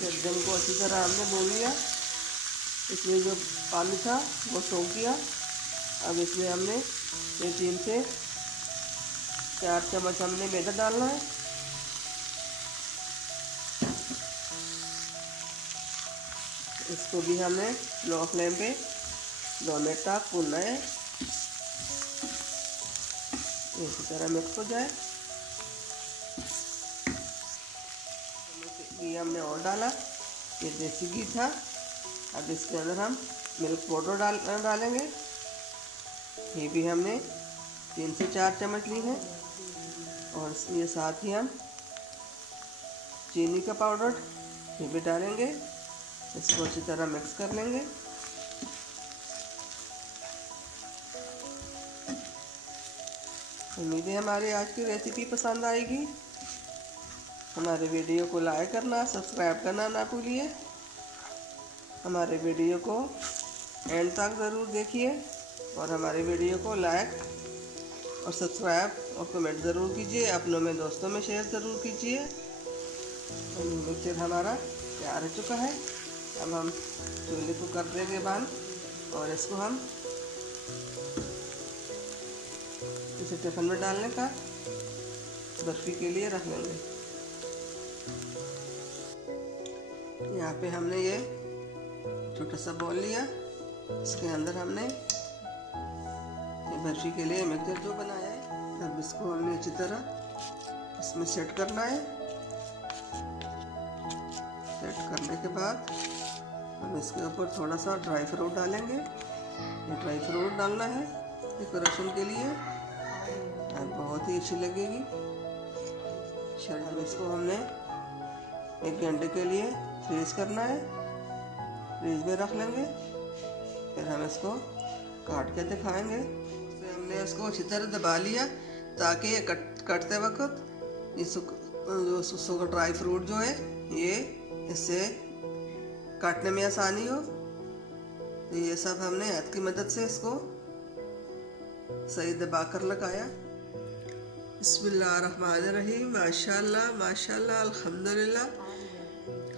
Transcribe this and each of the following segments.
शलजम को अच्छी तरह हमने भून लिया। इसमें जो पानी था वो सोख दिया। अब इसमें हमने ये 3 से 4 चम्मच हमने मैदा डालना है। इसको भी हमें लो फ्लेम पे 2 मिनट तक भूनना है। इसी तरह मिक्स हो जाए। घी हमने और डाला, ये देसी घी था। अब इसके अंदर हम मिल्क पाउडर डालेंगे। ये भी हमने 3 से 4 चम्मच ली है। और इसके साथ ही हम चीनी का पाउडर ये भी डालेंगे। इसको अच्छी तरह मिक्स कर लेंगे। उम्मीद है हमारी आज की रेसिपी पसंद आएगी। हमारे वीडियो को लाइक करना, सब्सक्राइब करना ना भूलिए। हमारे वीडियो को एंड तक ज़रूर देखिए और हमारे वीडियो को लाइक और सब्सक्राइब और कमेंट ज़रूर कीजिए। अपनों में दोस्तों में शेयर ज़रूर कीजिए। मिक्सचर हमारा तैयार हो चुका है। अब हम चूल्हे को कर देंगे बंद और इसको हम इसे टिफिन में डालने का बर्फ़ी के लिए रख लेंगे। यहाँ पे हमने ये छोटा सा बॉल लिया। इसके अंदर हमने ये बर्फ़ी के लिए मिक्सचर जो बनाया है, अब इसको हमने अच्छी तरह इसमें सेट करना है। सेट करने के बाद हम इसके ऊपर थोड़ा सा ड्राई फ्रूट डालेंगे। ये ड्राई फ्रूट डालना है डेकोरेशन के लिए, बहुत ही अच्छी लगेगी। अब इसको हमने 1 घंटे के लिए फ्रीज करना है। फ्रीज में रख लेंगे। फिर हम इसको काट के दिखाएंगे। तो हमने इसको अच्छी तरह दबा लिया ताकि कटते वक्त ये जो ड्राई फ्रूट जो है ये इससे काटने में आसानी हो। तो ये सब हमने हाथ की मदद से इसको सही दबा कर लगाया। बिस्मिल्लाहिर्रहमानिर्रहीम। माशाल्लाह माशाल्लाह अल्हम्दुलिल्लाह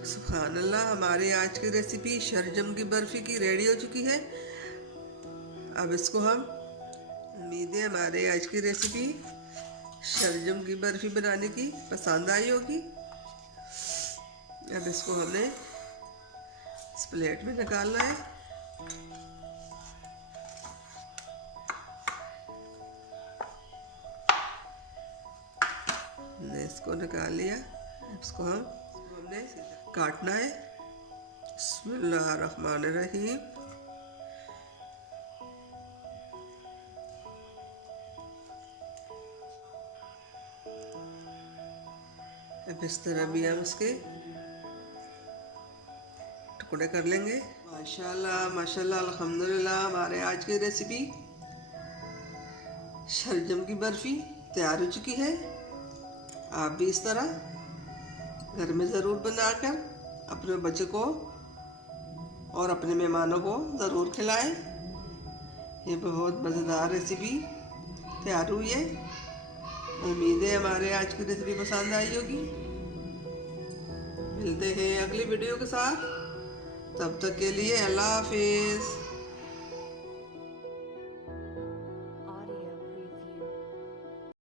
सुभानअल्लाह। हमारी आज की रेसिपी शलजम की बर्फ़ी की रेडी हो चुकी है। अब इसको हम उम्मीद है हमारे आज की रेसिपी शलजम की बर्फ़ी बनाने की पसंद आई होगी। अब इसको हमने इस प्लेट में निकालना है। इसको निकाल लिया। इसको हमने काटना है। बिस्मिल्लाहिर्रहमानिर्रहीम। अब इस तरह भी हम इसके टुकड़े कर लेंगे। माशाल्लाह माशाल्लाह अल्हम्दुलिल्लाह। हमारे आज की रेसिपी शलजम की बर्फ़ी तैयार हो चुकी है। आप भी इस तरह घर में ज़रूर बनाकर अपने बच्चे को और अपने मेहमानों को ज़रूर खिलाएं। ये बहुत मज़ेदार रेसिपी तैयार हुई है। उम्मीद है हमारे आज की रेसिपी पसंद आई होगी। मिलते हैं अगली वीडियो के साथ। तब तक के लिए अल्लाह हाफिज़।